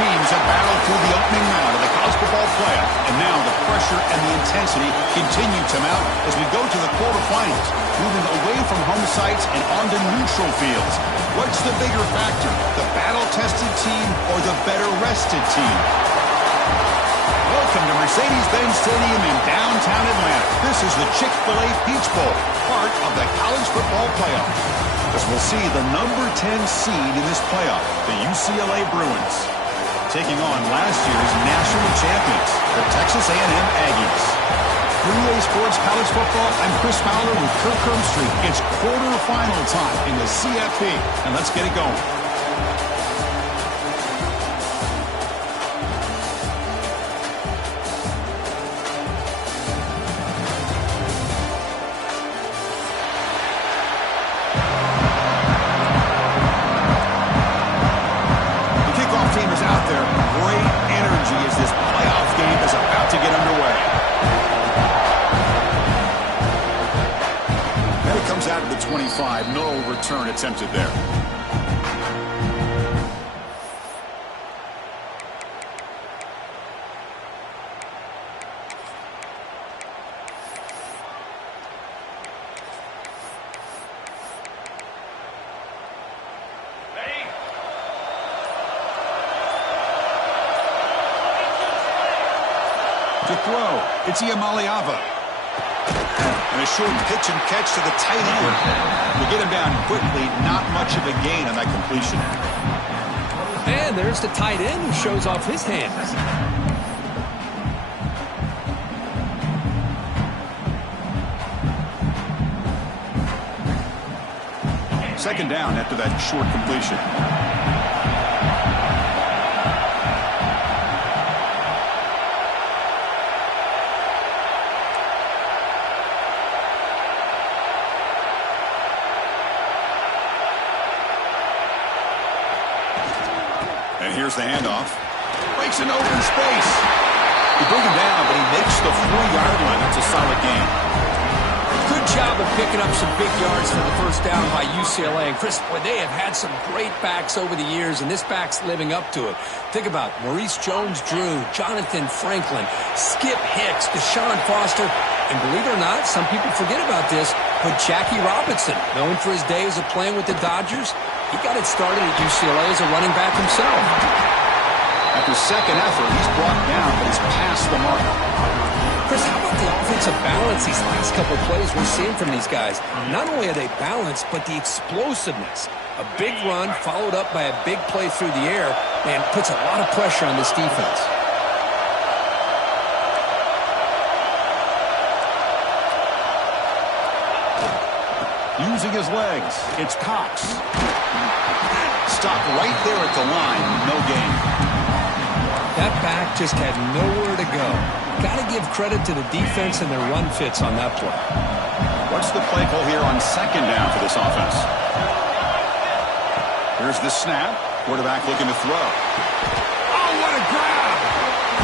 teams have battled through the opening round of the college football playoff, and now the pressure and the intensity continue to mount as we go to the quarterfinals, moving away from home sites and onto neutral fields. What's the bigger factor, the battle-tested team or the better-rested team? Welcome to Mercedes-Benz Stadium in downtown Atlanta. This is the Chick-fil-A Peach Bowl, part of the college football playoff. As we'll see the number 10 seed in this playoff, the UCLA Bruins, taking on last year's national champions, the Texas A&M Aggies. 3A Sports College Football, I'm Chris Fowler with Kirk Herbstreit. It's quarterfinal time in the CFP, and let's get it going. Out of the 25, no return attempted there. To throw, it's Iamaleava. And a short pitch and catch to the tight end. We get him down quickly, not much of a gain on that completion. And there's the tight end who shows off his hands. Second down after that short completion. And here's the handoff. Breaks an open space. He bring him down, but he makes the 4-yard line. That's a solid gain. Good job of picking up some big yards for the first down by UCLA. And Chris, boy, they have had some great backs over the years, and this back's living up to it. Think about Maurice Jones-Drew, Jonathan Franklin, Skip Hicks, Deshaun Foster, and believe it or not, some people forget about this, but Jackie Robinson, known for his days of playing with the Dodgers, he got it started at UCLA as a running back himself. After second effort, he's brought down, but he's past the mark. Chris, how about the offensive balance these last couple of plays we're seeing from these guys? Not only are they balanced, but the explosiveness. A big run followed up by a big play through the air, and puts a lot of pressure on this defense. Using his legs, it's Cox. Stopped right there at the line, no gain. That back just had nowhere to go. Got to give credit to the defense and their run fits on that play. What's the play call here on second down for this offense? Here's the snap. Quarterback looking to throw. Oh, what a grab!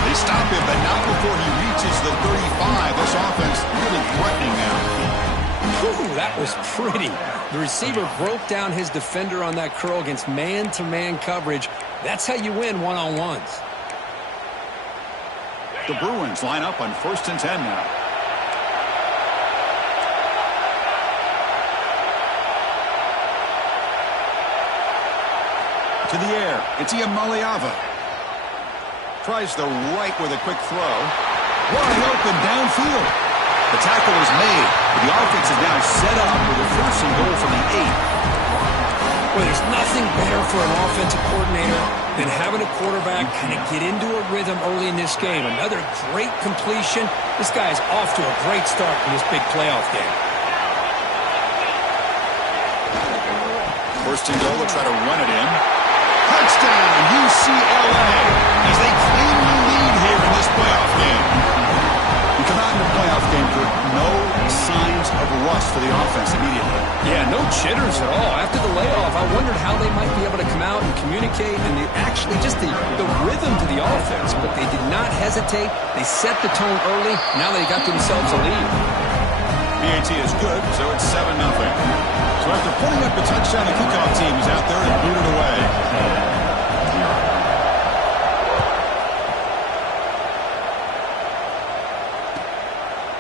They stop him, but not before he reaches the 35. This offense really threatening now. Whew, that was pretty. The receiver broke down his defender on that curl against man-to-man coverage. That's how you win one-on-ones. The Bruins line up on 1st and 10 now. To the air, it's Iamaleava. Tries the right with a quick throw. Wide open downfield. The tackle is made, but the offense is now set up with a 1st and goal from the 8. Well, there's nothing better for an offensive coordinator than having a quarterback kind of get into a rhythm early in this game. Another great completion. This guy's off to a great start in this big playoff game. 1st and goal, they'll try to run it in. Touchdown, UCLA, as they claim the lead here in this playoff game. You come out in the playoff game with no signs of rust for the offense immediately. Yeah, no jitters at all. After the layoff, I wondered how they might be able to come out and communicate and actually just the rhythm to the offense. But they did not hesitate. They set the tone early. Now they got themselves a lead. PAT is good, so it's 7-0. So after putting up the touchdown, the kickoff team is out there and boot it away.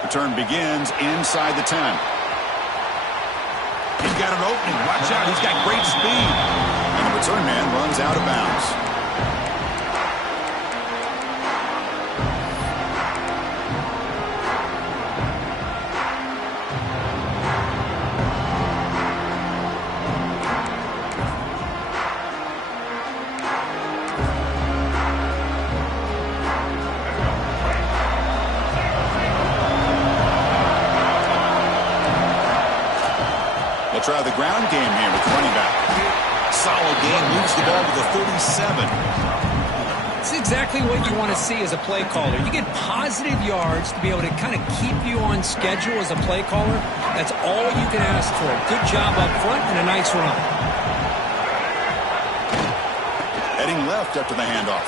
Return begins inside the 10. He's got an opening. Watch out. He's got great speed. And the return man runs out of bounds. Try the ground game here with the running back. Solid game, moves the ball to the 37. It's exactly what you want to see as a play caller. You get positive yards to be able to kind of keep you on schedule as a play caller. That's all you can ask for. Good job up front and a nice run. Heading left after the handoff.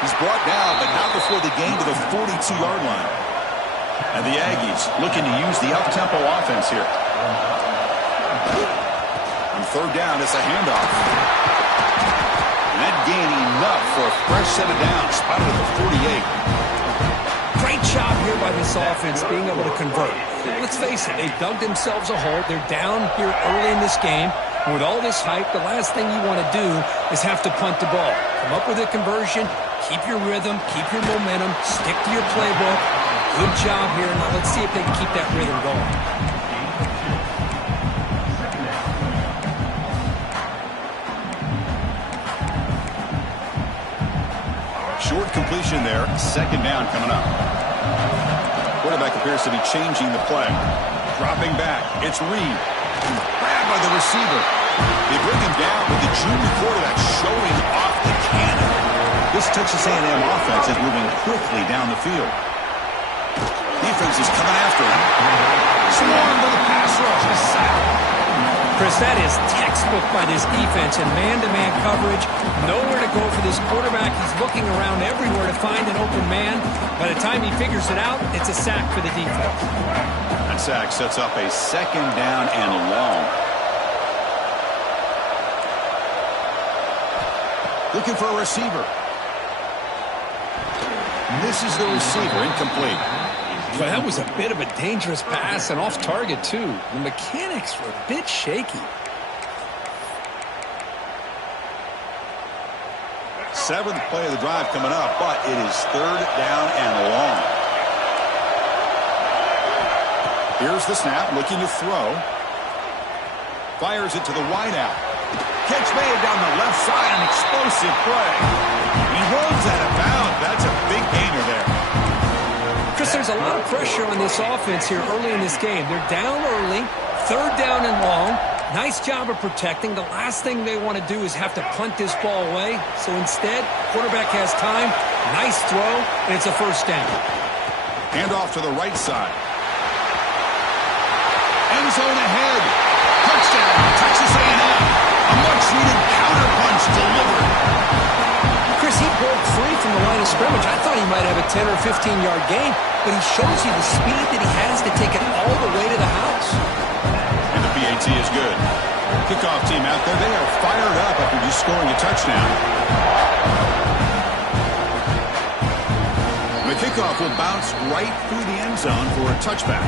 He's brought down, but not before the gain to the 42-yard line. And the Aggies looking to use the up-tempo offense here. On third down, it's a handoff. And that gain enough for a fresh set of downs. Spotted at the 48. Great job here by this offense being able to convert. Let's face it, they've dug themselves a hole. They're down here early in this game. And with all this hype, the last thing you want to do is have to punt the ball. Come up with a conversion, keep your rhythm, keep your momentum, stick to your playbook. Good job here. Now let's see if they can keep that rhythm going. Short completion there. Second down coming up. Quarterback appears to be changing the play. Dropping back. It's Reed. Grabbed by the receiver. They bring him down with the junior quarterback showing off the cannon. This Texas A&M offense is moving quickly down the field. Defense is coming after him. Swarmed to the pass rush. A sack. Chris, that is textbook by this defense in man-to-man coverage. Nowhere to go for this quarterback. He's looking around everywhere to find an open man. By the time he figures it out, it's a sack for the defense. That sack sets up a second down and long. Looking for a receiver. Misses the receiver. Incomplete. Well, that was a bit of a dangerous pass and off target, too. The mechanics were a bit shaky. Seventh play of the drive coming up, but it is third down and long. Here's the snap, looking to throw. Fires it to the wideout. Catch made down the left side, an explosive play. He rolls out of bounds. That's a big gainer there. Chris, there's a lot of pressure on this offense here early in this game. They're down early, third down and long. Nice job of protecting. The last thing they want to do is have to punt this ball away. So instead, quarterback has time. Nice throw, and it's a first down. Hand off to the right side. End zone ahead. Touchdown, Texas A&M. A much-needed counter-punch delivered. Chris, he broke free from the line of scrimmage. I thought he might have a 10 or 15-yard gain, but he shows you the speed that he has to take it all the way to the house. And the PAT is good. Kickoff team out there, they are fired up after just scoring a touchdown. The kickoff will bounce right through the end zone for a touchback.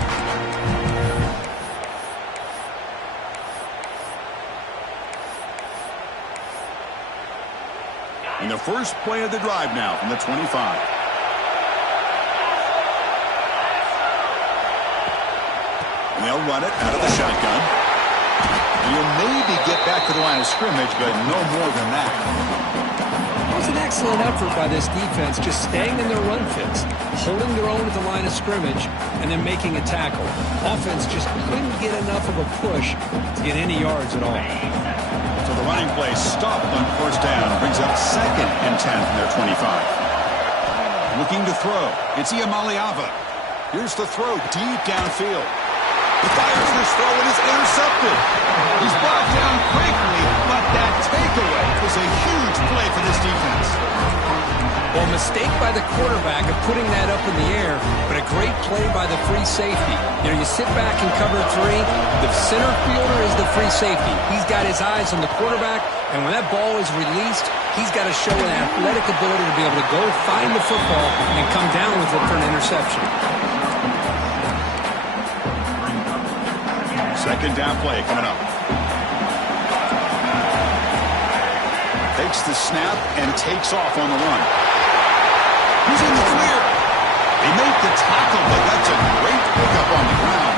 And the first play of the drive now from the 25. And they'll run it out of the shotgun. And you'll maybe get back to the line of scrimmage, but no more than that. It was an excellent effort by this defense, just staying in their run fits, holding their own at the line of scrimmage, and then making a tackle. Offense just couldn't get enough of a push to get any yards at all. So the running play stopped on first down, brings up second and 10 from their 25. Looking to throw. It's Iamaleava. Here's the throw deep downfield. He fires this throw and is intercepted. He's brought down quickly, but that takeaway was a huge play for this defense. Well, mistake by the quarterback of putting that up in the air, but a great play by the free safety. You know, you sit back and cover three. The center fielder is the free safety. He's got his eyes on the quarterback, and when that ball is released, he's got to show an athletic ability to be able to go find the football and come down with it for an interception. Second down play coming up. Takes the snap and takes off on the run. He's in the clear. He made the tackle, but that's a great pickup on the ground.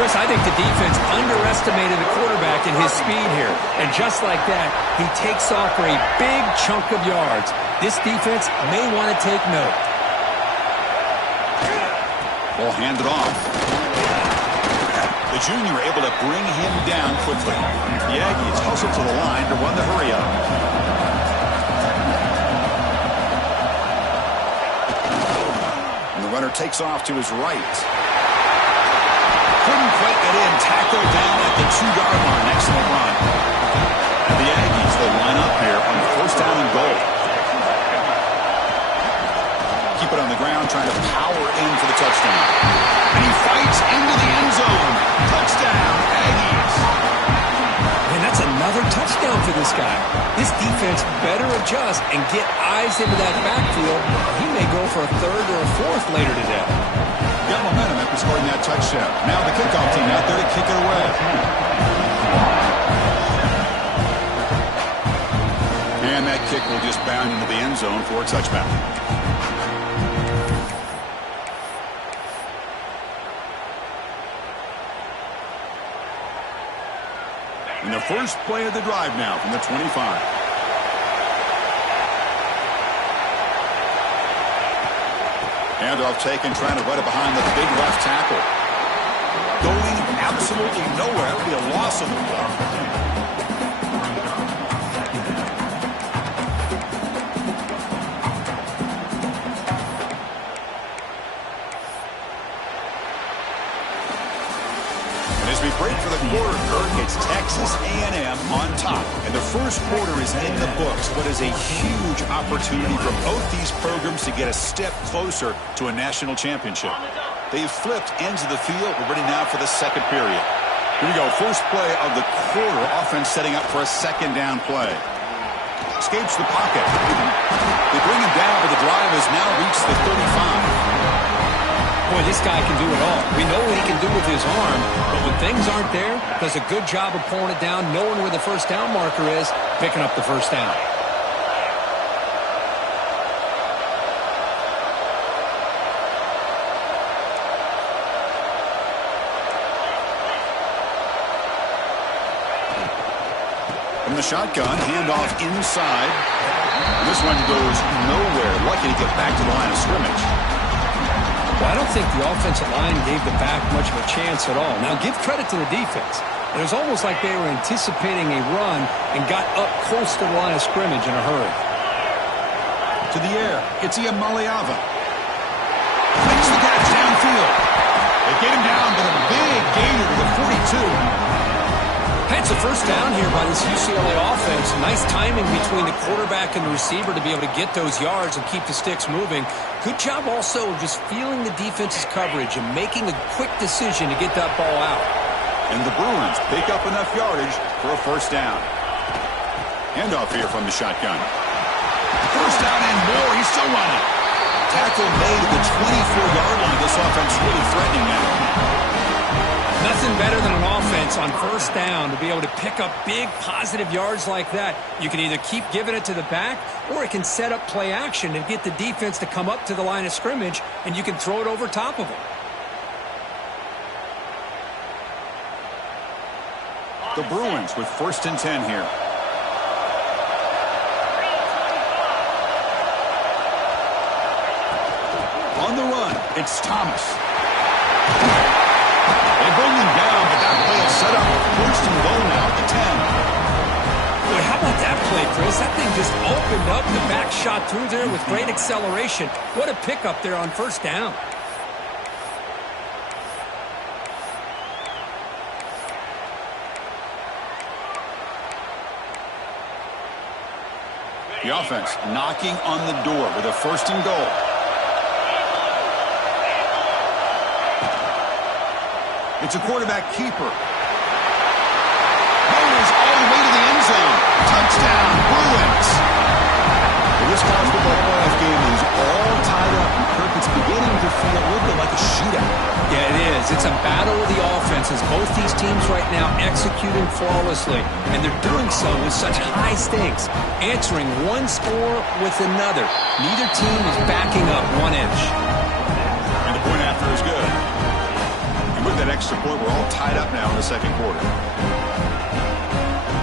Chris, I think the defense underestimated the quarterback and his speed here. And just like that, he takes off for a big chunk of yards. This defense may want to take note. Ball handed off. The junior able to bring him down quickly. The Aggies hustle to the line to run the hurry up. And the runner takes off to his right. Couldn't quite get in. Tackled down at the 2-yard line. Excellent run. And the Aggies will line up here on the first down and goal. Keep it on the ground, trying to power in for the touchdown. And he fights into the end zone. Touchdown, Aggies. And that's another touchdown for this guy. This defense better adjust and get eyes into that backfield. He may go for a third or a fourth later today. Got momentum after scoring that touchdown. Now the kickoff team out there to kick it away. And that kick will just bound into the end zone for a touchback. And the first play of the drive now from the 25. Handoff taken, trying to run it behind the big left tackle. Going absolutely nowhere. That would be a loss of the play. We break for the quarter, Kirk. It's Texas A&M on top. And the first quarter is in the books. What is a huge opportunity for both these programs to get a step closer to a national championship. They've flipped ends of the field. We're ready now for the second period. Here we go. First play of the quarter. Offense setting up for a second down play. Escapes the pocket. They bring him down, but the drive has now reached the 35. Boy, this guy can do it all. We know what he can do with his arm, but when things aren't there, does a good job of pulling it down, knowing where the first down marker is, picking up the first down. From the shotgun, handoff inside. And this one goes nowhere. Lucky to get back to the line of scrimmage. Well, I don't think the offensive line gave the back much of a chance at all. Now, give credit to the defense. It was almost like they were anticipating a run and got up close to the line of scrimmage in a hurry. To the air, it's Iamaleava. Makes the catch downfield. They get him down with a big gainer to the 42. It's a first down here by this UCLA offense. Nice timing between the quarterback and the receiver to be able to get those yards and keep the sticks moving. Good job also of just feeling the defense's coverage and making a quick decision to get that ball out. And the Bruins pick up enough yardage for a first down. Handoff here from the shotgun. First down and more. He's still running. Tackle made at the 24-yard line. This offense really threatening now. Nothing better than an offense on first down to be able to pick up big positive yards like that. You can either keep giving it to the back, or it can set up play action and get the defense to come up to the line of scrimmage, and you can throw it over top of them. The Bruins with 1st and 10 here. On the run, it's Thomas. They bring him down, but that play will set up 1st and goal now at the 10. Boy, how about that play, Chris? That thing just opened up. The back shot through there with great acceleration. What a pickup there on first down. The offense knocking on the door with a 1st and goal. It's a quarterback keeper. Goes all the way to the end zone. Touchdown, Bruins. Well, this college football playoff game is all tied up. And Kirk, it's beginning to feel a little bit like a shootout. Yeah, it is. It's a battle of the offenses. Both these teams right now executing flawlessly, and they're doing so with such high stakes, answering one score with another. Neither team is backing up 1 inch. And the point after is good. And with that extra point, we're all tied up now in the second quarter.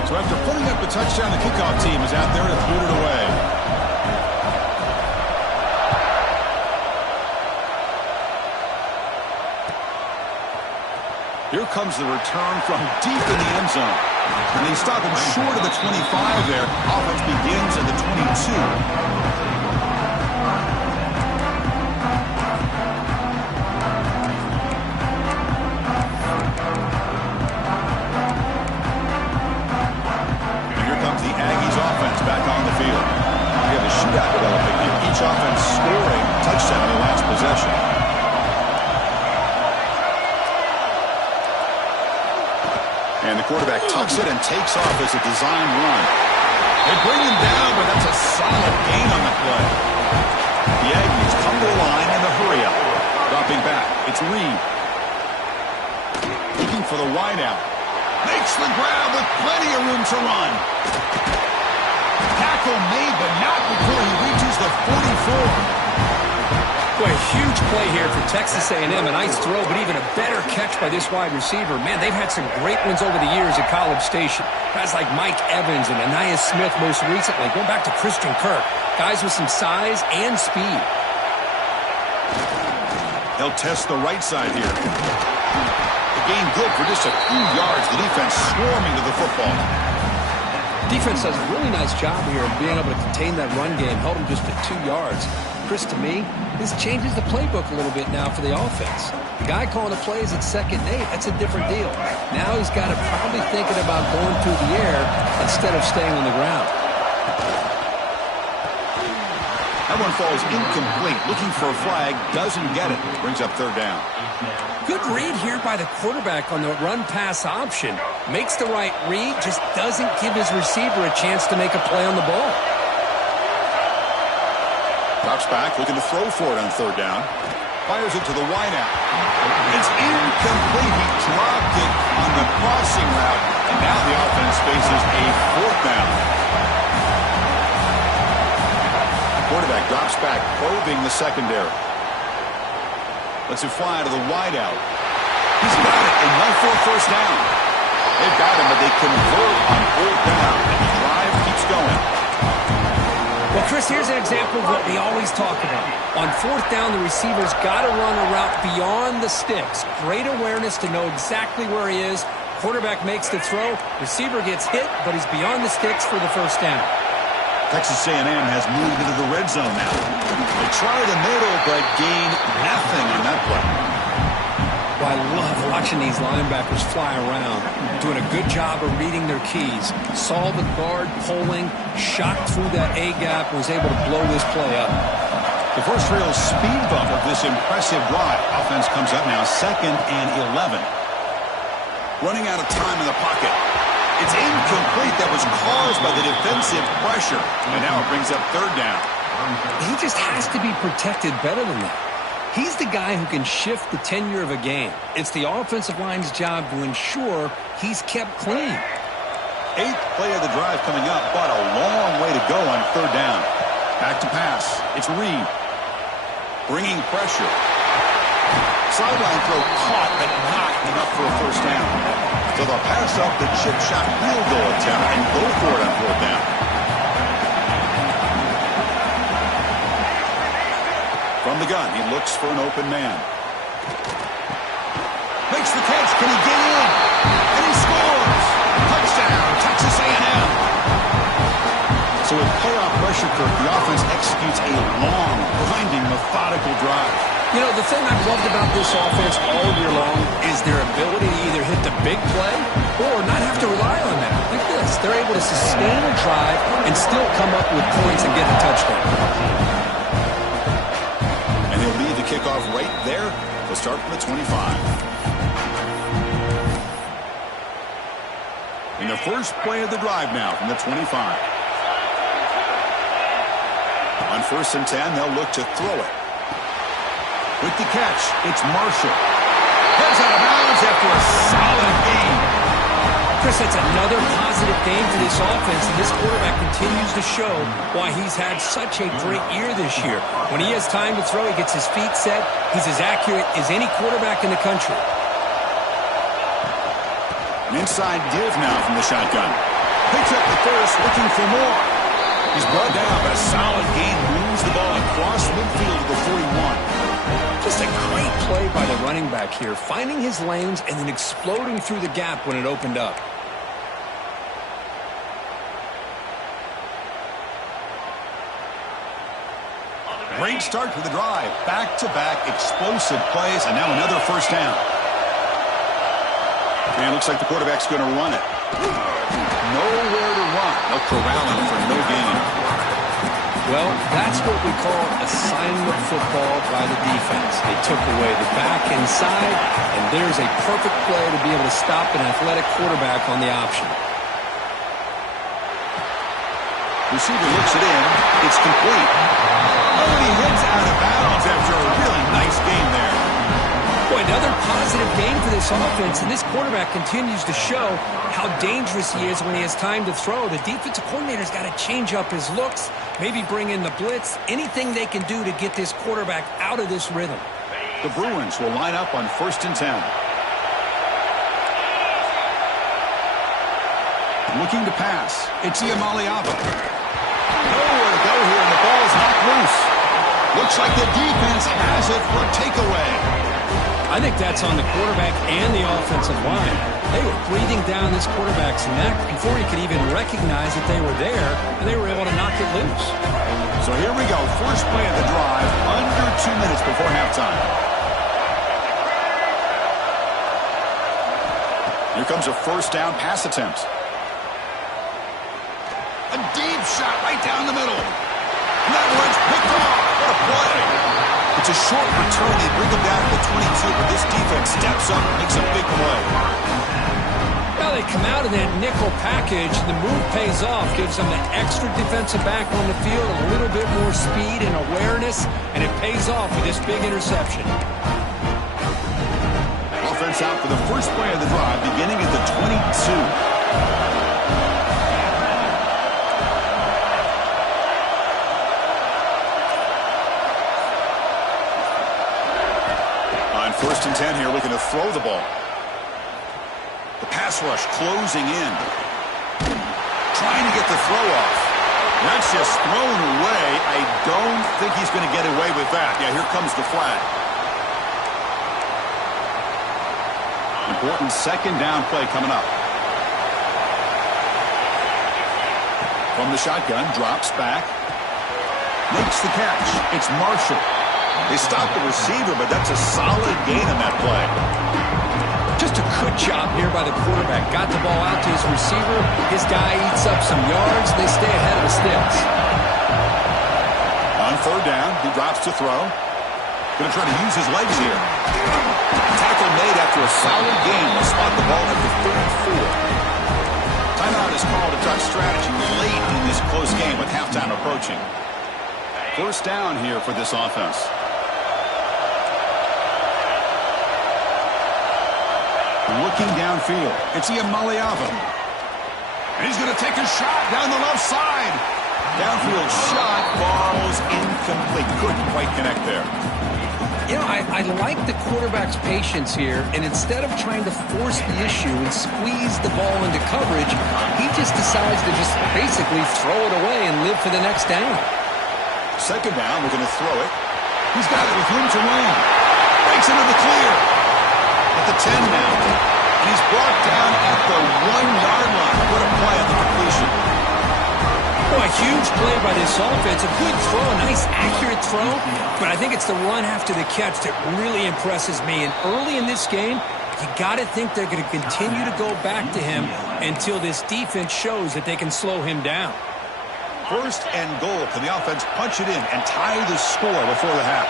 So after putting up the touchdown, the kickoff team is out there to boot it away. Here comes the return from deep in the end zone. And they stop him short of the 25 there. Offense begins at the 22. And here comes the Aggies offense back on the field. We have a shootout developing, and each offense scoring a touchdown in the last possession. And the quarterback tucks it and takes off as a design run. They bring him down, but that's a solid gain on the play. The Aggies come to the line in the hurry-up. Dropping back, it's Reed. Looking for the wideout. Makes the grab with plenty of room to run. Tackle made, but not before he reaches the 44. Boy, a huge play here for Texas A&M. A nice throw, but even a better catch by this wide receiver. Man, they've had some great ones over the years at College Station. Guys like Mike Evans and Anais Smith most recently. Going back to Christian Kirk. Guys with some size and speed. They'll test the right side here. The gain good for just a few yards. The defense swarming to the football. Defense does a really nice job here of being able to contain that run game. Held them just at 2 yards. Chris, to me, this changes the playbook a little bit now for the offense. The guy calling the plays at 2nd and 8, that's a different deal. Now he's got to probably thinking about going through the air instead of staying on the ground. That one falls incomplete. Looking for a flag, doesn't get it. Brings up 3rd down. Good read here by the quarterback on the run-pass option. Makes the right read, just doesn't give his receiver a chance to make a play on the ball. Drops back, looking to throw for it on 3rd down. Fires it to the wideout. It's incomplete. He dropped it on the crossing route, and now the offense faces a 4th down. Quarterback drops back, probing the secondary. Lets it fly to the wideout. He's got it, and now for a 1st down. They've got him, but they convert on 4th down, and the drive keeps going. Well, Chris, here's an example of what we always talk about. On 4th down, the receiver's got to run a route beyond the sticks. Great awareness to know exactly where he is. Quarterback makes the throw. Receiver gets hit, but he's beyond the sticks for the 1st down. Texas A&M has moved into the red zone now. They try the middle, but gain nothing on that play. Well, I love watching these linebackers fly around, doing a good job of reading their keys. Saw the guard pulling, shot through that A-gap, was able to blow this play up. The first real speed bump of this impressive drive. Offense comes up now 2nd and 11. Running out of time in the pocket. It's incomplete. That was caused by the defensive pressure. And now it brings up 3rd down. He just has to be protected better than that. He's the guy who can shift the tenure of a game. It's the offensive line's job to ensure he's kept clean. 8th play of the drive coming up, but a long way to go on 3rd down. Back to pass. It's Reed. Bringing pressure. Sideline throw caught, but not enough for a 1st down. So they'll pass up the chip shot field goal attempt and go for it on 4th down. From the gun, he looks for an open man. Makes the catch. Can he get in? And he scores! Touchdown, Texas A&M. So with playoff pressure, Kirk, the offense executes a long, grinding, methodical drive. You know, the thing I've loved about this offense all year long is their ability to either hit the big play or not have to rely on that. Like this, they're able to sustain a drive and still come up with points and get a touchdown. And he'll lead the kickoff right there. They'll start from the 25. In the first play of the drive now from the 25. On 1st and 10, they'll look to throw it. With the catch, it's Marshall. Heads after a solid game. Chris, that's another positive game for this offense, and this quarterback continues to show why he's had such a great year this year. When he has time to throw, he gets his feet set. He's as accurate as any quarterback in the country. An inside give now from the shotgun. Picks up the first, looking for more. He's brought down, but a solid gain moves the ball across midfield to the 41. Just a great play by the running back here, finding his lanes and then exploding through the gap when it opened up. Great start to the drive. Back-to-back explosive plays, and now another first down. And it looks like the quarterback's going to run it. Nowhere to run. They'll corral him for no gain. Well, that's what we call assignment football by the defense. They took away the back inside, and there's a perfect play to be able to stop an athletic quarterback on the option. Receiver looks it in. It's complete. Oh, and he heads out of bounds after a really nice game there. Boy, another positive game for this offense, and this quarterback continues to show how dangerous he is when he has time to throw. The defensive coordinator's got to change up his looks, maybe bring in the blitz, anything they can do to get this quarterback out of this rhythm. The Bruins will line up on 1st and 10. Looking to pass. It's Iamaleava. Nowhere to go here, and the ball's knocked loose. Looks like the defense has it for a takeaway. I think that's on the quarterback and the offensive line. They were breathing down this quarterback's neck before he could even recognize that they were there, and they were able to knock it loose. So here we go. First play of the drive, under 2 minutes before halftime. Here comes a first down pass attempt. A deep shot right down the middle. And that one's picked off. What a play. It's a short return. They bring him down to the 22, but this defense steps up and makes a big play. Well, they come out of that nickel package. The move pays off, gives them the extra defensive back on the field, a little bit more speed and awareness, and it pays off with this big interception. Offense out for the first play of the drive, beginning at the 22. On 1st and 10 here, looking to throw the ball. The pass rush closing in. Trying to get the throw off. That's just thrown away. I don't think he's going to get away with that. Yeah, here comes the flag. Important second down play coming up. From the shotgun, drops back. Makes the catch. It's Marshall. They stopped the receiver, but that's a solid gain on that play. Just a good job here by the quarterback. Got the ball out to his receiver. His guy eats up some yards. They stay ahead of the sticks. On 3rd down, he drops to throw. Going to try to use his legs here. Tackle made after a solid gain. They'll spot the ball at the 34. Timeout is called to talk strategy late in this close game with halftime approaching. First down here for this offense. Looking downfield. It's Iamaleava. And he's going to take a shot down the left side. Downfield shot falls incomplete. Couldn't quite connect there. You know, I like the quarterback's patience here, and instead of trying to force the issue and squeeze the ball into coverage, he just decides to just basically throw it away and live for the next down. Second down, we're going to throw it. He's got it with room to run. Breaks into the clear. At the 10 now. And he's brought down at the 1-yard line. What a play on the completion. Oh, a huge play by this offense. A good throw, a nice accurate throw. But I think it's the run after the catch that really impresses me. And early in this game, you got to think they're going to continue to go back to him until this defense shows that they can slow him down. 1st and goal. Can the offense punch it in and tie the score before the half?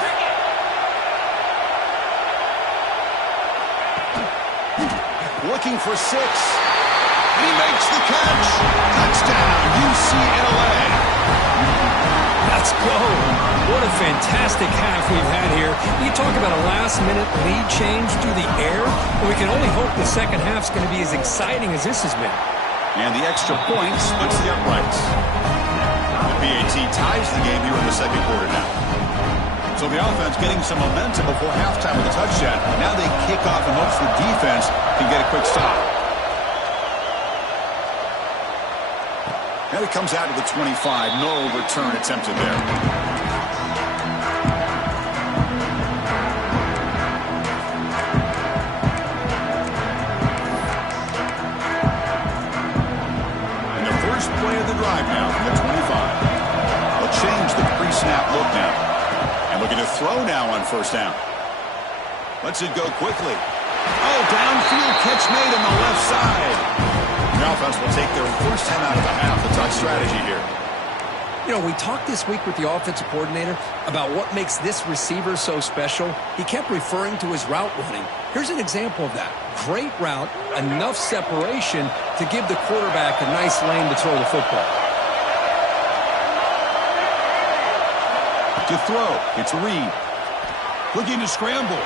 Looking for 6. And he makes the catch. Touchdown, UCLA. Let's go. What a fantastic half we've had here. You talk about a last-minute lead change through the air. Well, we can only hope the second half's going to be as exciting as this has been. And the extra point splits the uprights. The PAT ties the game here in the second quarter now. So the offense getting some momentum before halftime with a touchdown. Now they kick off in hopes the defense can get a quick stop. Now he comes out to the 25. No return attempted there. Play of the drive now from the 25. They'll change the pre-snap look now. And looking to throw now on first down. Lets it go quickly. Oh, downfield catch made on the left side. The offense will take their first time out of the half. The touch strategy here. You know, we talked this week with the offensive coordinator about what makes this receiver so special. He kept referring to his route running. Here's an example of that. Great route, enough separation to give the quarterback a nice lane to throw the football. To throw, it's Reed. Looking to scramble.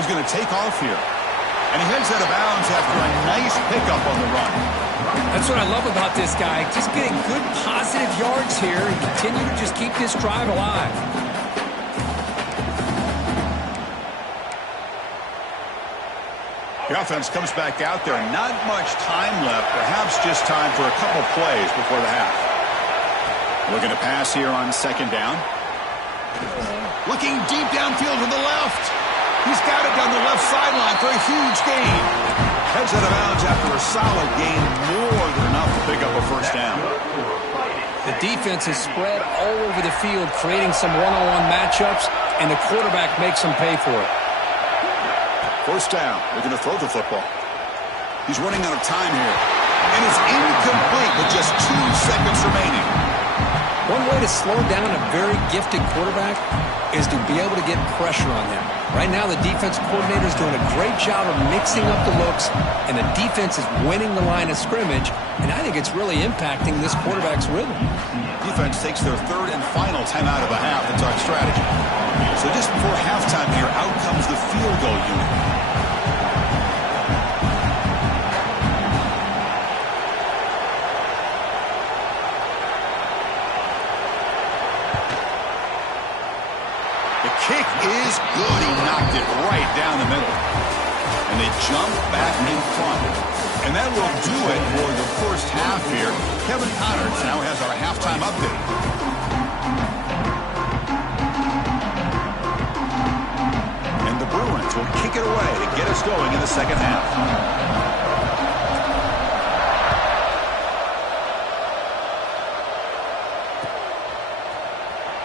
He's going to take off here. And he heads out of bounds after a nice pickup on the run. That's what I love about this guy. Just getting good positive yards here and continue to just keep this drive alive. The offense comes back out there. Not much time left. Perhaps just time for a couple plays before the half. Looking to pass here on second down. Looking deep downfield to the left. He's got it down the left sideline for a huge gain. Heads out of bounds after a solid gain. More than enough to pick up a first down. The defense is spread all over the field, creating some one-on-one matchups, and the quarterback makes them pay for it. First down. They're going to throw the football. He's running out of time here. And it's incomplete with just 2 seconds remaining. One way to slow down a very gifted quarterback is to be able to get pressure on him. Right now, the defensive coordinator is doing a great job of mixing up the looks, and the defense is winning the line of scrimmage, and I think it's really impacting this quarterback's rhythm. Defense takes their third and final timeout of the half. That's our strategy. So just before halftime here, out comes the field goal unit. Kick is good. He knocked it right down the middle. And they jump back in front. And that will do it for the first half here. Kevin Connors now has our halftime update. And the Bruins will kick it away to get us going in the second half.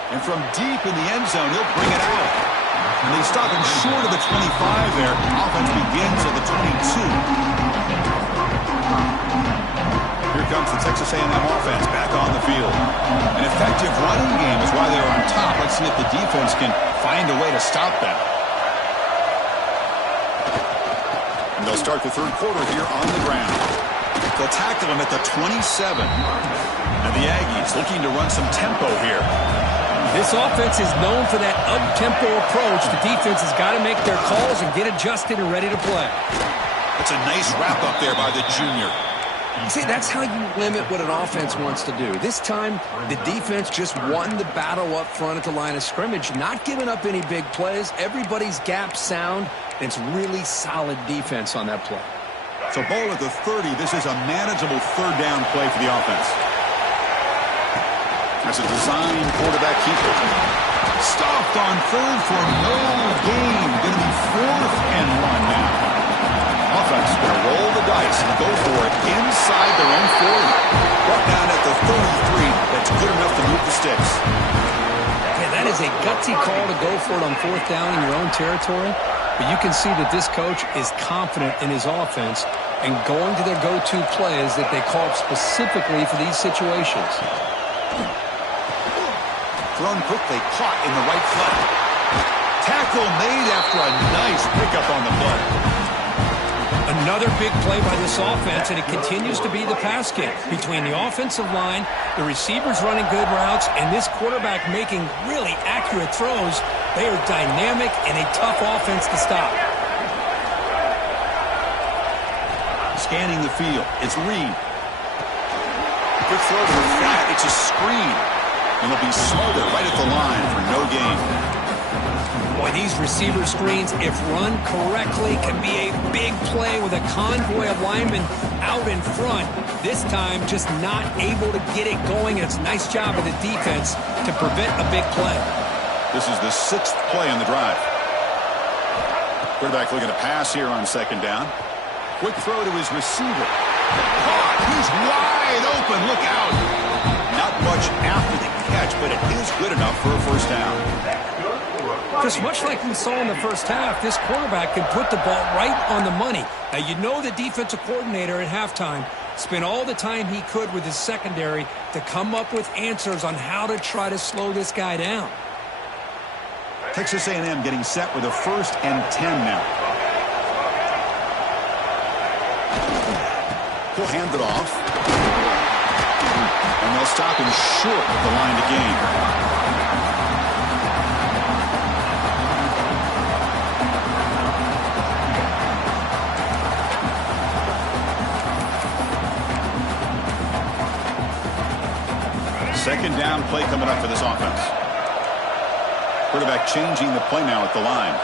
And from deep in the end zone, he'll bring it out. And they stop him short of the 25 there. Offense begins at the 22. Here comes the Texas A&M offense back on the field. An effective running game is why they're on top. Let's see if the defense can find a way to stop that. And they'll start the third quarter here on the ground. They'll tackle him at the 27. And the Aggies looking to run some tempo here. This offense is known for that up-tempo approach. The defense has got to make their calls and get adjusted and ready to play. That's a nice wrap-up there by the junior. See, that's how you limit what an offense wants to do. This time, the defense just won the battle up front at the line of scrimmage, not giving up any big plays. Everybody's gap sound, and it's really solid defense on that play. So ball at the 30. This is a manageable third down play for the offense. That's a design quarterback keeper. Stopped on third for no gain. Going to be 4th and 1 now. Offense is going to roll the dice and go for it inside their own 40. Brought down at the 33. That's good enough to move the sticks. Yeah, that is a gutsy call to go for it on 4th down in your own territory. But you can see that this coach is confident in his offense and going to their go-to plays that they call up specifically for these situations. Thrown quickly, caught in the right foot. Tackle made after a nice pickup on the play. Another big play by this offense, and it continues to be the pass game. Between the offensive line, the receivers running good routes, and this quarterback making really accurate throws, they are dynamic and a tough offense to stop. scanning the field. It's Reed. Good throw to the flat. It's a screen. And it'll be smothered right at the line for no gain. Boy, these receiver screens, if run correctly, can be a big play with a convoy of linemen out in front. This time, just not able to get it going. It's a nice job of the defense to prevent a big play. This is the 6th play on the drive. Quarterback looking to pass here on 2nd down. Quick throw to his receiver. Caught. He's wide open. Look out. Not much after the catch, but it is good enough for a first down. Just much like we saw in the first half, this quarterback can put the ball right on the money. Now, you know the defensive coordinator at halftime spent all the time he could with his secondary to come up with answers on how to try to slow this guy down. Texas A&M getting set with a 1st and 10 now. He'll hand it off. And they'll stop him short of the line to gain. Second down play coming up for this offense. Quarterback changing the play now at the line.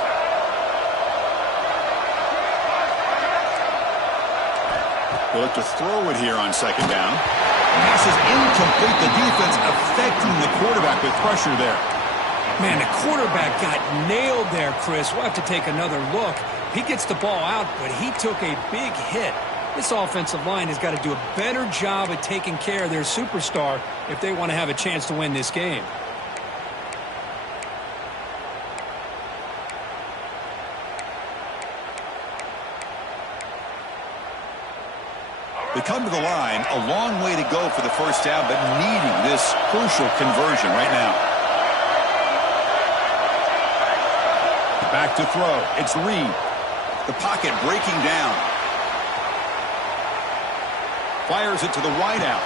They'll look to throw it here on 2nd down. Pass is incomplete. The defense affecting the quarterback with pressure there. Man, the quarterback got nailed there, Chris. We'll have to take another look. He gets the ball out, but he took a big hit. This offensive line has got to do a better job of taking care of their superstar if they want to have a chance to win this game. They come to the line, a long way to go for the first down, but needing this crucial conversion right now. Back to throw. It's Reed. The pocket breaking down. Fires it to the wideout.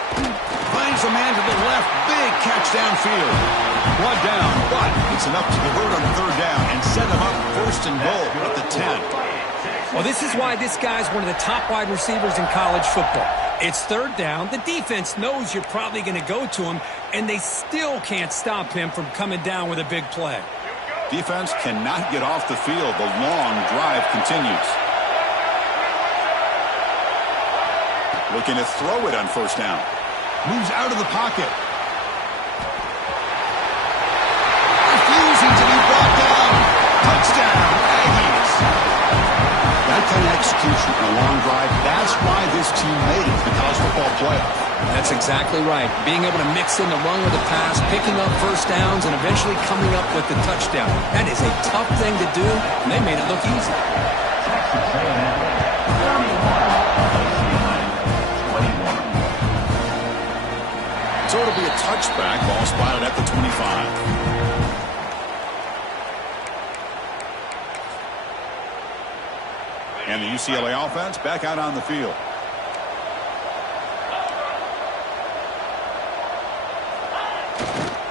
Finds a man to the left. Big catch downfield. Brought down, but it's enough to convert on 3rd down and set him up 1st and goal at the 10. Well, this is why this guy's one of the top wide receivers in college football. It's 3rd down. The defense knows you're probably going to go to him, and they still can't stop him from coming down with a big play. Defense cannot get off the field. The long drive continues. Looking to throw it on 1st down. Moves out of the pocket. Refusing to be brought down. Touchdown, Aggies. That kind of execution on a long drive, that's why this team made it to the college football playoff. That's exactly right. Being able to mix in the run with the pass, picking up first downs, and eventually coming up with the touchdown. That is a tough thing to do, and they made it look easy. So it'll be a touchback, ball spotted at the 25. And the UCLA offense back out on the field.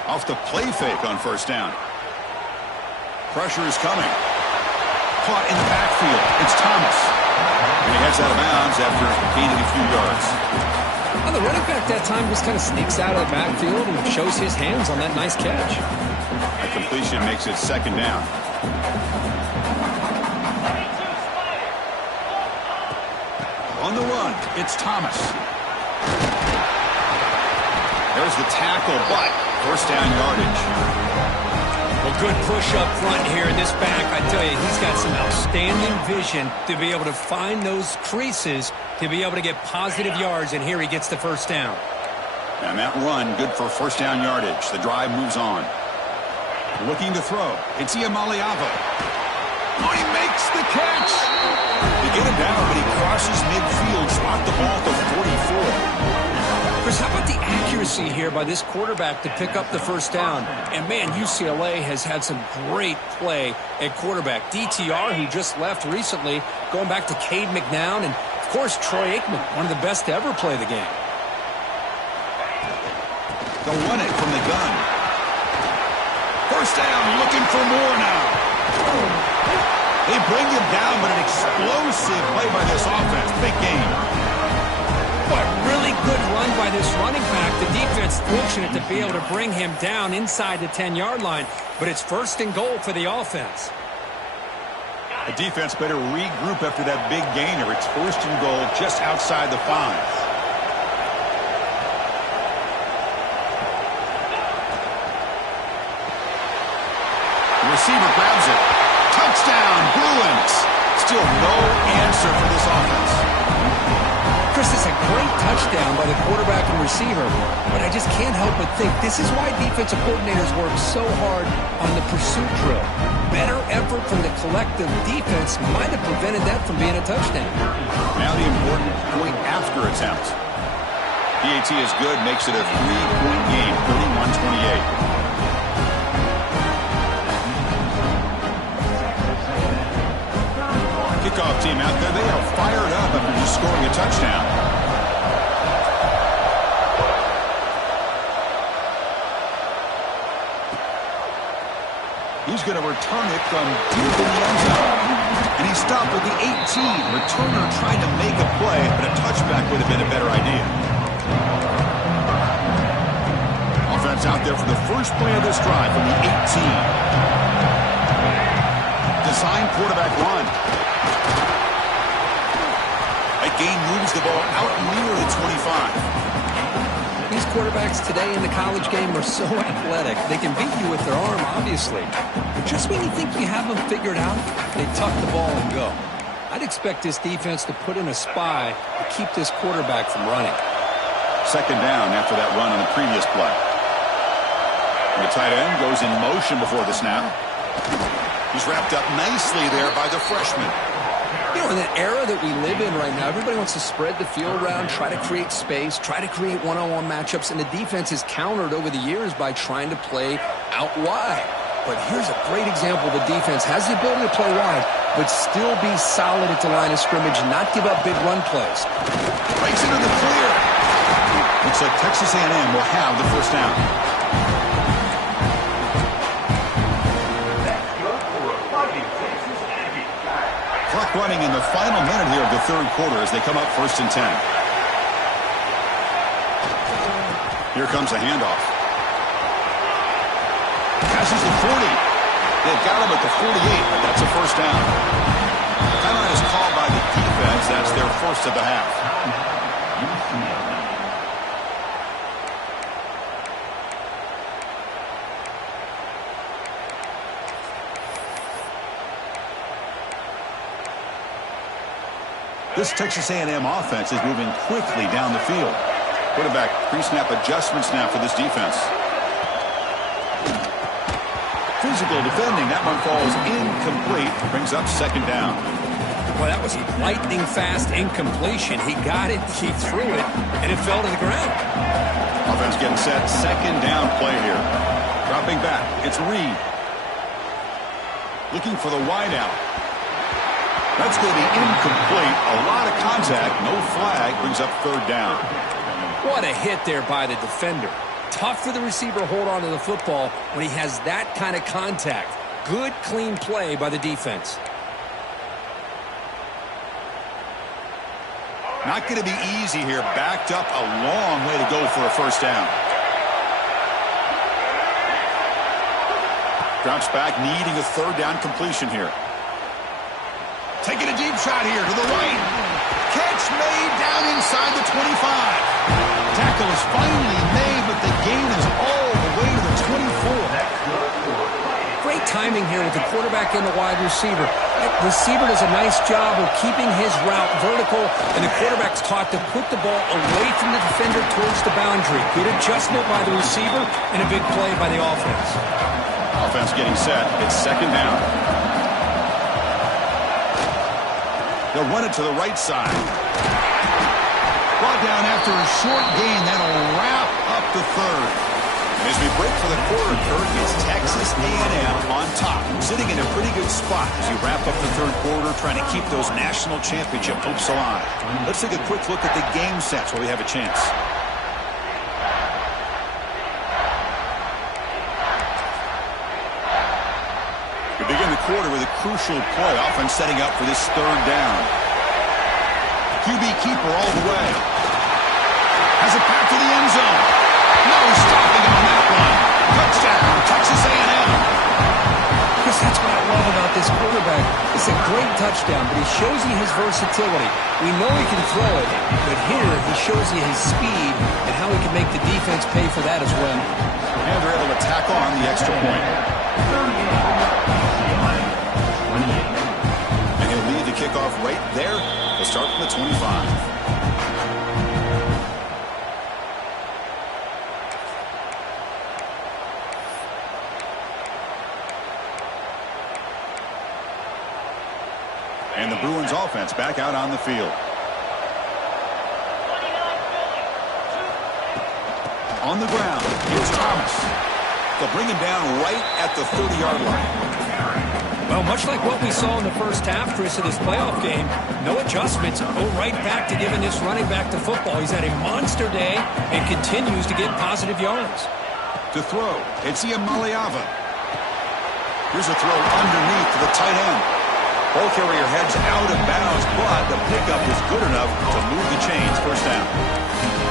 Off the play fake on 1st down. Pressure is coming. Caught in the backfield. It's Thomas. And he heads out of bounds after gaining a few yards. Well, the running back that time just kind of sneaks out of the backfield and shows his hands on that nice catch. A completion makes it 2nd down. On the run, it's Thomas. There's the tackle, but 1st down yardage. Well, good push up front here in this back. I tell you, he's got some outstanding vision to be able to find those creases, to be able to get positive yards, and here he gets the 1st down. And that run, good for 1st down yardage. The drive moves on. Looking to throw. It's Iamaleava. Oh, he makes the catch. They get him down, but he crosses midfield, dropped the ball to 44. Chris, how about the accuracy here by this quarterback to pick up the 1st down? And, man, UCLA has had some great play at quarterback. DTR, who just left recently, going back to Cade McNown, and, of course, Troy Aikman, one of the best to ever play the game. They'll run it from the gun. 1st down, looking for more now. They bring him down, but an explosive Impressive play by this offense. Big game. What really good run by this running back. The defense fortunate to be able to bring him down inside the 10-yard line, but it's 1st and goal for the offense. The defense better regroup after that big gainer. It's 1st and goal just outside the 5. The receiver grabs it. Touchdown, Bruins. Still no answer for this offense. Chris, it's a great touchdown by the quarterback and receiver, but I just can't help but think this is why defensive coordinators work so hard on the pursuit drill. Better effort from the collective defense might have prevented that from being a touchdown. Now the important point after attempt. PAT is good, makes it a 3-point game, 31-28. Kickoff team out there, they are fired up after just scoring a touchdown. He's going to return it from deep in the end zone. And he stopped at the 18. Returner trying to make a play, but a touchback would have been a better idea. Offense out there for the first play of this drive from the 18. Design quarterback run. That gain moves the ball out near the 25. These quarterbacks today in the college game are so athletic. They can beat you with their arm, obviously. But just when you think you have them figured out, they tuck the ball and go. I'd expect this defense to put in a spy to keep this quarterback from running. 2nd down after that run on the previous play. And the tight end goes in motion before the snap. He's wrapped up nicely there by the freshman. You know, in the era that we live in right now, everybody wants to spread the field around, try to create space, try to create one-on-one matchups, and the defense is countered over the years by trying to play out wide. But here's a great example. The defense has the ability to play wide, but still be solid at the line of scrimmage, not give up big run plays. Breaks into the clear. Looks like Texas A&M will have the 1st down. Clock running in the final minute here of the 3rd quarter as they come up 1st and 10. Here comes a handoff. Passes the 40. They've got him at the 48, but that's a 1st down. Timeout is called by the defense. That's their 1st of the half. This Texas A&M offense is moving quickly down the field. Quarterback pre-snap adjustments now for this defense. Physical defending. That one falls incomplete. Brings up 2nd down. Well, that was a lightning-fast incompletion. He got it, he threw it, and it fell to the ground. Offense getting set. 2nd down play here. Dropping back. It's Reed. Looking for the wideout. That's going to be incomplete. A lot of contact. No flag. Brings up 3rd down. What a hit there by the defender. Tough for the receiver to hold on to the football when he has that kind of contact. Good, clean play by the defense. Not going to be easy here. Backed up a long way to go for a 1st down. Drops back, needing a 3rd down completion here. Taking a deep shot here to the right. Catch made down inside the 25. Tackle is finally made, but the gain is all the way to the 24. Great timing here with the quarterback and the wide receiver. That receiver does a nice job of keeping his route vertical, and the quarterback's taught to put the ball away from the defender towards the boundary. Good adjustment by the receiver and a big play by the offense. Offense getting set. It's 2nd down. They'll run it to the right side. Brought down after a short gain. That'll wrap up the 3rd. And as we break for the quarter, Kurt, it's Texas A&M on top, sitting in a pretty good spot as you wrap up the 3rd quarter, trying to keep those national championship hopes alive. Let's take a quick look at the game sets while we have a chance. We begin the quarter with a crucial play, offense setting up for this 3rd down. QB keeper all the way. Has it back to the end zone. No stopping on that one. Touchdown, Texas A&M. Chris, that's what I love about this quarterback. It's a great touchdown, but he shows you his versatility. We know he can throw it, but here he shows you his speed and how he can make the defense pay for that as well. And they're able to tack on the extra point. And he'll lead the kickoff right there. They'll start from the 25. And the Bruins offense back out on the field. On the ground, here's Thomas. They'll bring him down right at the 30-yard line. Well, much like what we saw in the first half, Chris, of this playoff game, no adjustments. Go right back to giving this running back to football. He's had a monster day and continues to get positive yards. To throw, it's Maliava. Here's a throw underneath to the tight end. Ball carrier heads out of bounds, but the pickup is good enough to move the chains. First down.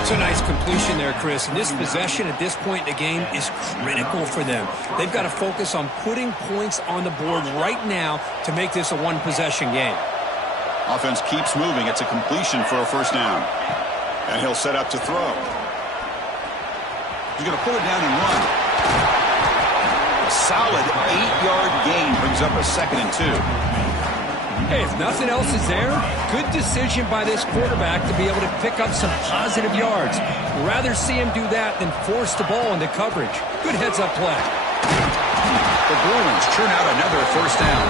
It's a nice completion there, Chris. And this possession at this point in the game is critical for them. They've got to focus on putting points on the board right now to make this a one-possession game. Offense keeps moving. It's a completion for a first down. And he'll set up to throw. He's going to pull it down and run. A solid 8-yard gain brings up a 2nd and 2. Hey, if nothing else is there, good decision by this quarterback to be able to pick up some positive yards. Rather see him do that than force the ball into coverage. Good heads-up play. The Bruins churn out another first down.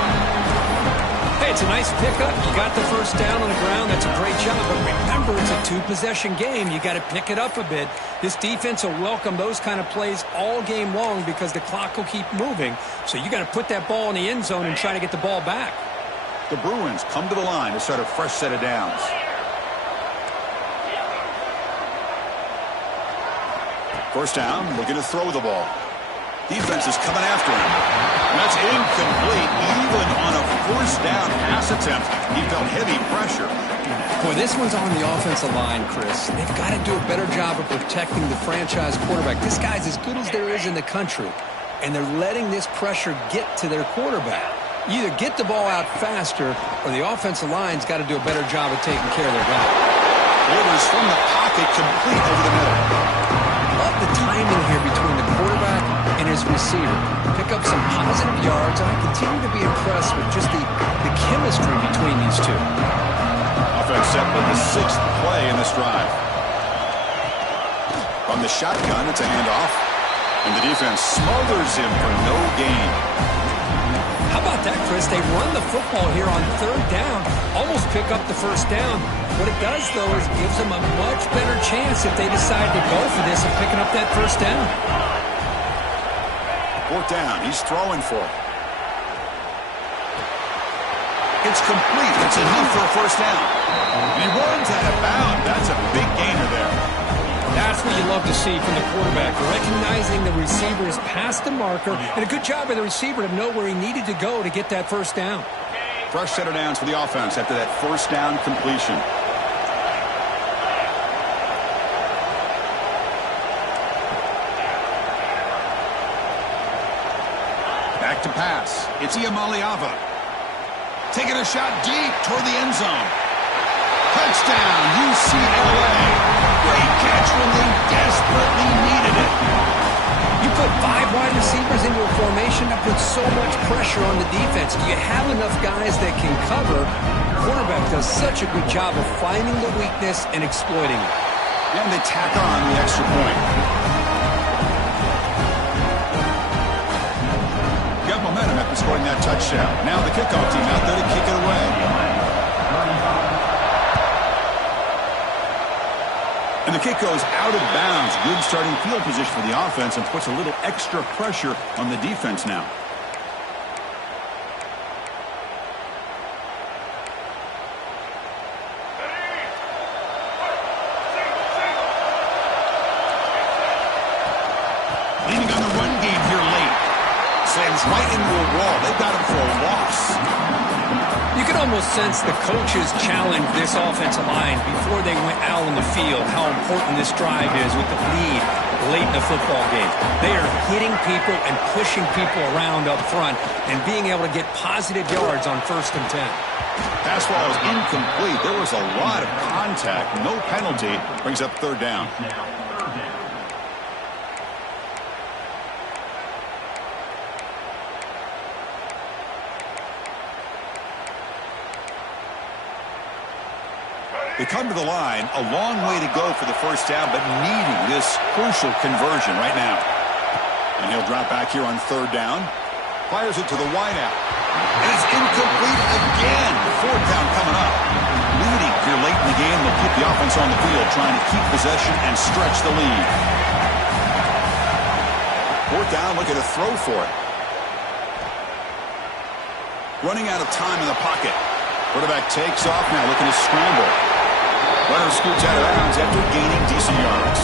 Hey, it's a nice pickup. You got the first down on the ground. That's a great job. But remember, it's a two-possession game. You got to pick it up a bit. This defense will welcome those kind of plays all game long because the clock will keep moving. So you got to put that ball in the end zone and try to get the ball back. The Bruins come to the line to start a fresh set of downs. First down, looking to throw the ball. Defense is coming after him. And that's incomplete, even on a first down pass attempt. He felt heavy pressure. Boy, this one's on the offensive line, Chris. They've got to do a better job of protecting the franchise quarterback. This guy's as good as there is in the country, and they're letting this pressure get to their quarterback. You either get the ball out faster, or the offensive line's got to do a better job of taking care of their guy. Orders from the pocket, complete over the middle. Love the timing here between the quarterback and his receiver. Pick up some positive yards, and I continue to be impressed with just the chemistry between these two. Offense set with the 6th play in this drive. From the shotgun, it's a handoff, and the defense smothers him for no gain. How about that, Chris? They run the football here on 3rd down, almost pick up the first down. What it does, though, is it gives them a much better chance if they decide to go for this of picking up that first down. 4th down. He's throwing for it. It's complete. That's enough for a first down. And he runs out of bounds. That's a big gainer there. That's what you love to see from the quarterback, recognizing the receiver is past the marker, and a good job by the receiver to know where he needed to go to get that first down. Fresh set of downs for the offense after that first down completion. Back to pass. It's Maliava. Taking a shot deep toward the end zone. Touchdown, UCLA. Great catch when they desperately needed it. You put 5 wide receivers into a formation that puts so much pressure on the defense. Do you have enough guys that can cover? The quarterback does such a good job of finding the weakness and exploiting it. And they tack on the extra point. Got momentum after scoring that touchdown. Now the kickoff team out there to kick it away. And the kick goes out of bounds. Good starting field position for the offense and puts a little extra pressure on the defense now. Leaning on the run game here late. Slams right into a wall. They've got him for a loss. You can almost sense the coaches challenge this offensive line before they went out on the field, how important this drive is with the lead late in the football game. They are hitting people and pushing people around up front and being able to get positive yards on 1st and 10. Pass ball is incomplete. There was a lot of contact. No penalty. Brings up 3rd down. They come to the line, a long way to go for the 1st down, but needing this crucial conversion right now. And he'll drop back here on 3rd down. Fires it to the wideout. And it's incomplete again. 4th down coming up. Leading here late in the game. They'll keep the offense on the field, trying to keep possession and stretch the lead. 4th down, looking to throw for it. Running out of time in the pocket. Quarterback takes off now, looking to scramble. Runner scoots out of bounds after gaining decent yards.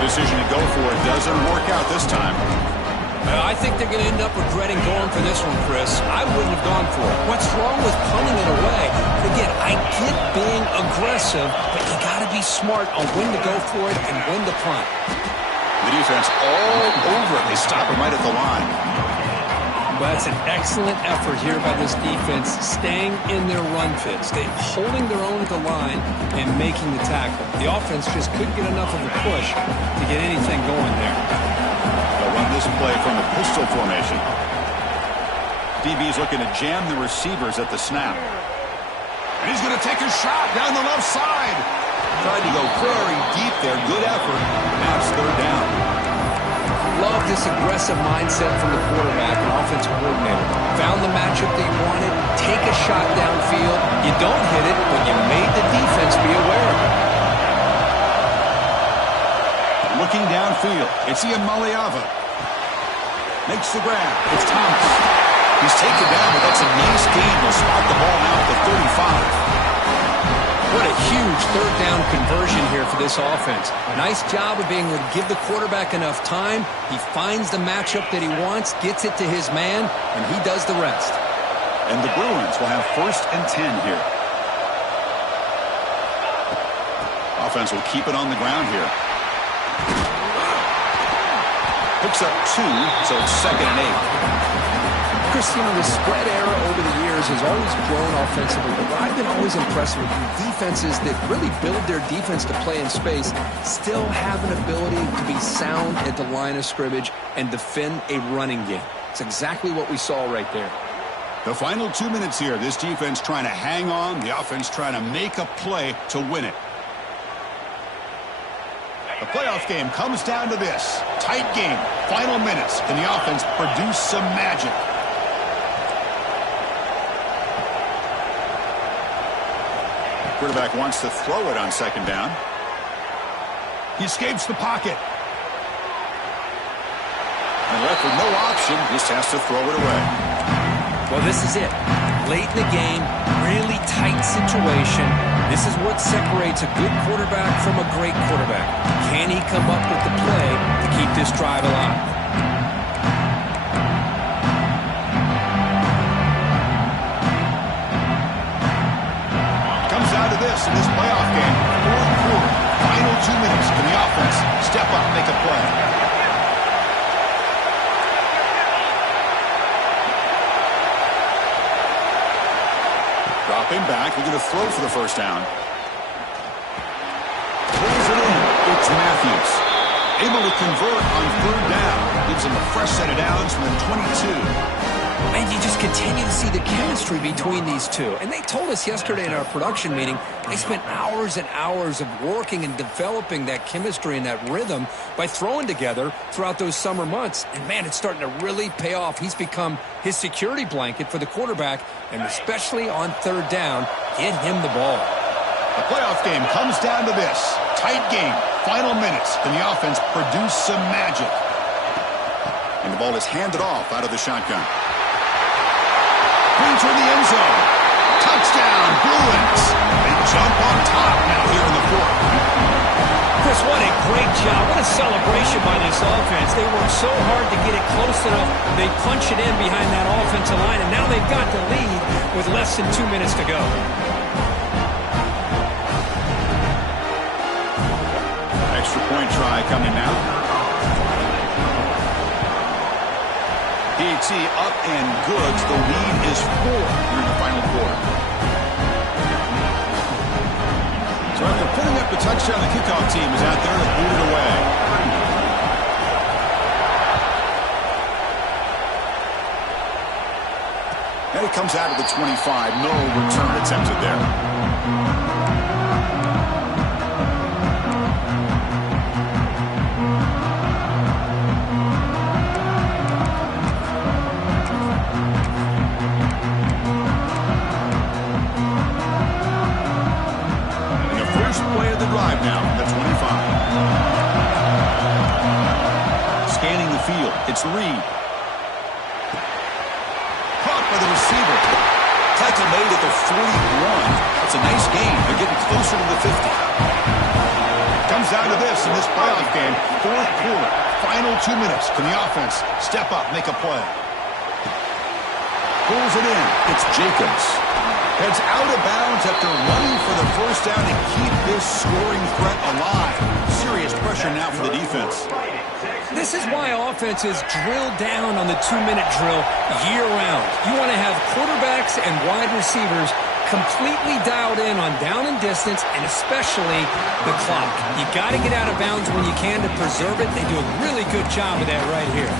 Decision to go for it doesn't work out this time. I think they're going to end up regretting going for this one, Chris. I wouldn't have gone for it. What's wrong with punting it away? Again, I get being aggressive, but you got to be smart on when to go for it and when to punt. The defense all over it. They stop him right at the line. But that's an excellent effort here by this defense, staying in their run fit, holding their own at the line and making the tackle. The offense just couldn't get enough of a push to get anything going there. They'll run this play from the pistol formation. DB's looking to jam the receivers at the snap. And he's going to take a shot down the left side. Tried to go very deep there. Good effort. Now it's 3rd down. Love this aggressive mindset from the quarterback and offensive coordinator. Found the matchup that you wanted. Take a shot downfield. You don't hit it, but you made the defense be aware of it. Looking downfield. It's Iamaleava. Makes the grab. It's Thomas. He's taken down, but that's a nice gain. He'll spot the ball now at the 35. What a huge 3rd down conversion here for this offense. Nice job of being able to give the quarterback enough time. He finds the matchup that he wants, gets it to his man, and he does the rest. And the Bruins will have 1st and 10 here. Offense will keep it on the ground here. Picks up 2, so it's 2nd and 8. Chris, the spread era over the years has always grown offensively, but what I've been always impressed with defenses that really build their defense to play in space still have an ability to be sound at the line of scrimmage and defend a running game. It's exactly what we saw right there. The final 2 minutes here. This defense trying to hang on. The offense trying to make a play to win it. The playoff game comes down to this. Tight game. Final minutes. Can the offense produce some magic? Quarterback wants to throw it on 2nd down. He escapes the pocket. And left with no option, just has to throw it away. Well, this is it. Late in the game, really tight situation. This is what separates a good quarterback from a great quarterback. Can he come up with the play to keep this drive alive? In this playoff game, 4th quarter, final 2 minutes. Can the offense step up, make a play? Dropping back, we're going to throw for the 1st down. Pulls it in. It's Matthews. Able to convert on 3rd down. Gives him a fresh set of downs from the 22. And you just continue to see the chemistry between these two. And they told us yesterday in our production meeting, they spent hours and hours of working and developing that chemistry and that rhythm by throwing together throughout those summer months. And, man, it's starting to really pay off. He's become his security blanket for the quarterback, and especially on 3rd down, get him the ball. The playoff game comes down to this. Tight game. Final minutes. Can the offense produce some magic? And the ball is handed off out of the shotgun. Brings her in the end zone. Touchdown, Bruins. They jump on top now here in the 4th. Chris, what a great job. What a a celebration by this offense. They worked so hard to get it close enough. They punch it in behind that offensive line, and now they've got the lead with less than 2 minutes to go. Extra point try coming now. PAT up and good. The lead is 4 here in the final quarter. So after putting up the touchdown, the kickoff team is out there to boot it away. And it comes out of the 25. No return attempted there. Drive now from the 25. Scanning the field. It's Reed. Caught by the receiver. Tackle made at the 41. That's a nice gain. They're getting closer to the 50. Comes down to this in this playoff game. Fourth quarter. Final 2 minutes. Can the offense step up, make a play? Pulls it in. It's Jacobs. Heads out of bounds after running for the first down to keep this scoring threat alive. Serious pressure now for the defense. This is why offenses drill down on the 2-minute drill year-round. You want to have quarterbacks and wide receivers completely dialed in on down and distance, and especially the clock. You got to get out of bounds when you can to preserve it. They do a really good job of that right here.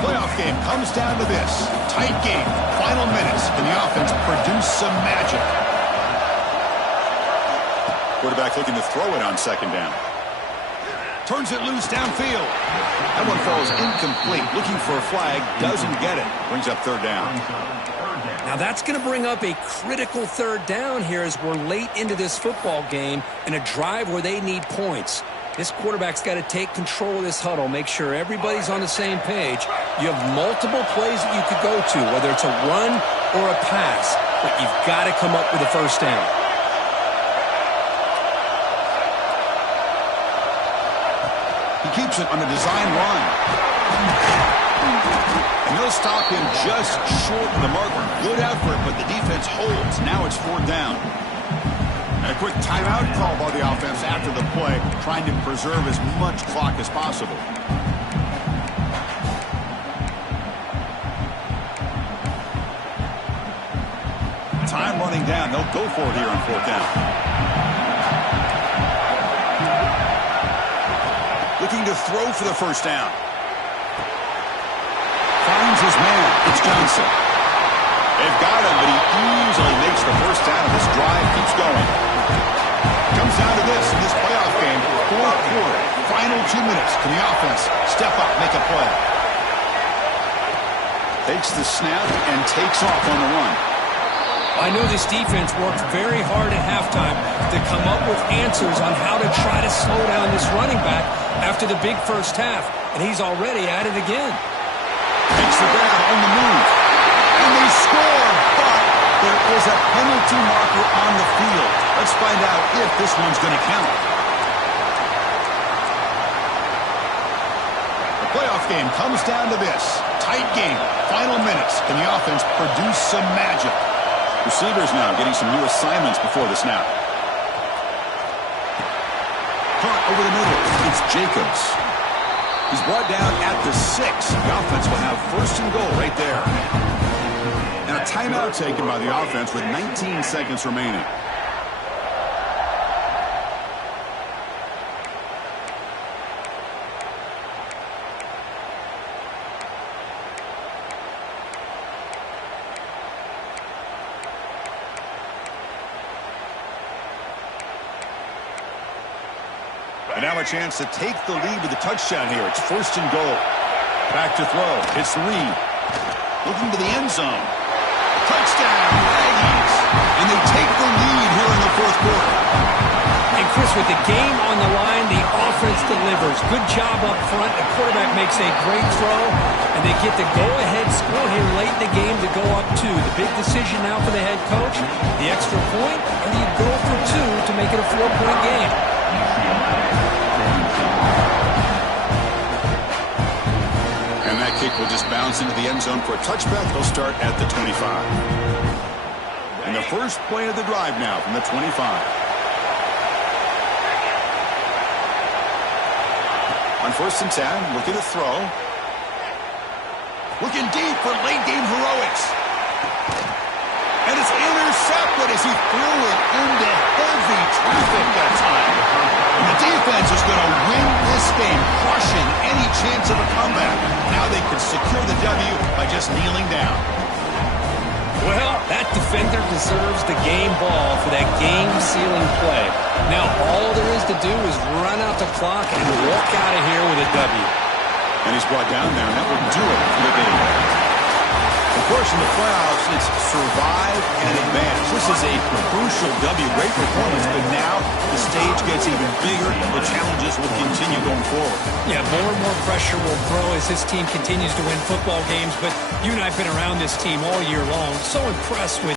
Playoff game comes down to this. Tight game. Final minutes. Can the offense produce some magic? Quarterback looking to throw it on second down. Turns it loose downfield. That one falls incomplete. Looking for a flag. Doesn't get it. Brings up third down. Now that's going to bring up a critical third down here as we're late into this football game in a drive where they need points. This quarterback's got to take control of this huddle, make sure everybody's on the same page. You have multiple plays that you could go to, whether it's a run or a pass, but you've got to come up with a first down. He keeps it on the design run. And they'll stop him just short of the marker. Good effort, but the defense holds. Now it's fourth down. And a quick timeout call by the offense after the play, trying to preserve as much clock as possible. Time running down. They'll go for it here on fourth down. Looking to throw for the first down. Finds his man. It's Johnson. They've got him, but he easily makes the first down. This drive keeps going. Comes down to this in this playoff game. Fourth quarter. Final 2 minutes. Can the offense step up, make a play? Takes the snap and takes off on the run. I know this defense worked very hard at halftime to come up with answers on how to try to slow down this running back after the big first half, and he's already at it again. Takes the down on the move. And they score, but there is a penalty marker on the field. Let's find out if this one's going to count. The playoff game comes down to this. Tight game. Final minutes. Can the offense produce some magic? Receivers now getting some new assignments before the snap. Caught over the middle. It's Jacobs. He's brought down at the 6. The offense will have first and goal right there. And a timeout taken by the offense with 19 seconds remaining. And now a chance to take the lead with a touchdown here. It's first and goal. Back to throw. It's Reed. Looking to the end zone. Touchdown, Aggies. And they take the lead here in the fourth quarter. And Chris, with the game on the line, the offense delivers. Good job up front. The quarterback makes a great throw. And they get the go-ahead score here late in the game to go up 2. The big decision now for the head coach. The extra point, or do you go for 2 to make it a 4-point game? will just bounce into the end zone for a touchback. He'll start at the 25. And the first play of the drive now from the 25. On 1st and 10, looking to throw. Looking deep for late-game heroics. And it's intercepted as he threw it into heavy traffic that time. And the defense is going to win this game, crushing any chance of a comeback. Now they can secure the W by just kneeling down. Well, that defender deserves the game ball for that game-sealing play. Now all there is to do is run out the clock and walk out of here with a W. And he's brought down there, and that will do it for the game. Of course, in the playoffs, it's survive and advance. This is a crucial W. Great performance, but now the stage gets even bigger. The challenges will continue going forward. Yeah, more and more pressure will grow as this team continues to win football games. But you and I have been around this team all year long. So impressed with